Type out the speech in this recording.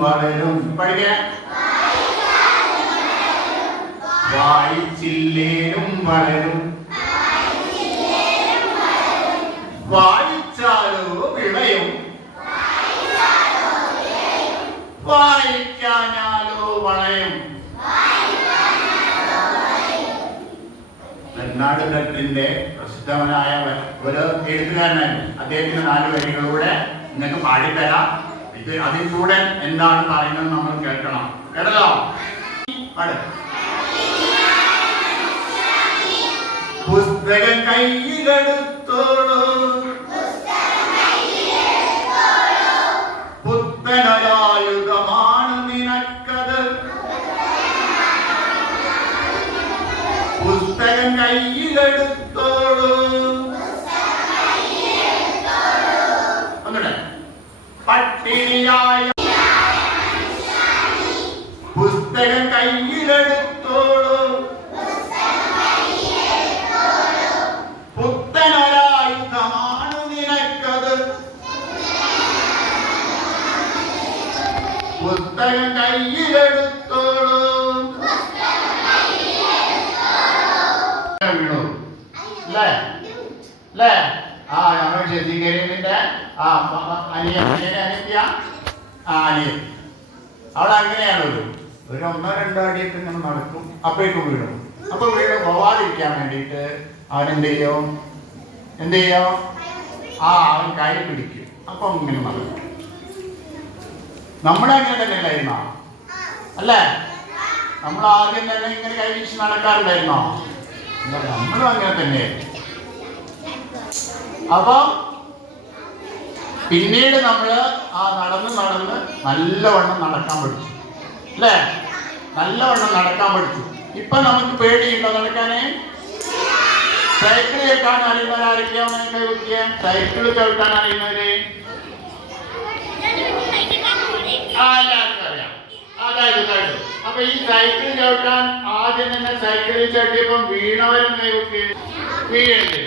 വളരും പഠിക്കാൻ വായിച്ചില്ലേലും വളരും വായിച്ചാലോ വിളയും വായിക്കാനാലോ വളയും. നെടുനാടുകത്തിന്റെ പ്രസിദ്ധവനായ ഒരു എഴുത്തുകാരനായിരുന്നു. അദ്ദേഹത്തിന് 4 വരികളിലൂടെ നിങ്ങൾക്ക് പാടിത്തരാം. ഇത് അതിൽ കൂടെ എന്താണ് പറയുന്നത് നമ്മൾ കേൾക്കണം. കേട്ടല്ലോ? പുസ്തകം കയ്യിലെടുത്തോളൂ പുത്തനൊരായുധമാണ് നിനക്കത്. പുസ്തകം കയ്യിലെടുത്തോളൂ ഒന്നുകൂടെ. പട്ടിണിയായ പുസ്തകം കയ്യിലെടുത്തോളൂ പുത്തനൊരായുധമാണ് നിനക്കത്. പുസ്തകം കയ്യിലെടുത്തോളൂ. വീണു അല്ലേ അല്ലേ? നമ്മൾ ശശികരീമിന്റെ അനിയത്തിയ അനിയൻ അവിടെ അങ്ങനെയാണ്. ഒരു 1-2 അടിയൊക്കെ ഇങ്ങനെ നടക്കും. അപ്പോഴേക്കും വീണു. അപ്പൊ വീട് പോവാതിരിക്കാൻ വേണ്ടിയിട്ട് അവൻ എന്ത് ചെയ്യും? അവൻ കൈ പിടിക്കും. അപ്പൊ ഇങ്ങനെ നടക്കും. നമ്മളങ്ങനെ തന്നെ അല്ലായിരുന്നോ? അല്ലേ? നമ്മൾ ആദ്യം തന്നെ ഇങ്ങനെ കൈ വീശി നടക്കാറുണ്ടായിരുന്നോ? അല്ല, നമ്മളും അങ്ങനെ തന്നെ. അപ്പൊ പിന്നീട് നമ്മള് നടന്ന് നല്ലവണ്ണം നടക്കാൻ പഠിച്ചു. അല്ലേ? നല്ലവണ്ണം നടക്കാൻ പഠിച്ചു. ഇപ്പൊ നമുക്ക് പേടിയുണ്ടോ നടക്കാനേ? സൈക്കിൾ ചവിട്ടാൻ അറിയുന്നവരാരൊക്കെയാണ്? സൈക്കിൾ ചവിട്ടാൻ അറിയുന്നവര് എല്ലാവർക്കും അറിയാം. അതായത് അപ്പൊ ഈ സൈക്കിൾ ചവിട്ടാൻ ആദ്യം തന്നെ സൈക്കിളിൽ ചവിട്ടിയപ്പം വീണവരും കൈവക്ക് വീഴേണ്ടി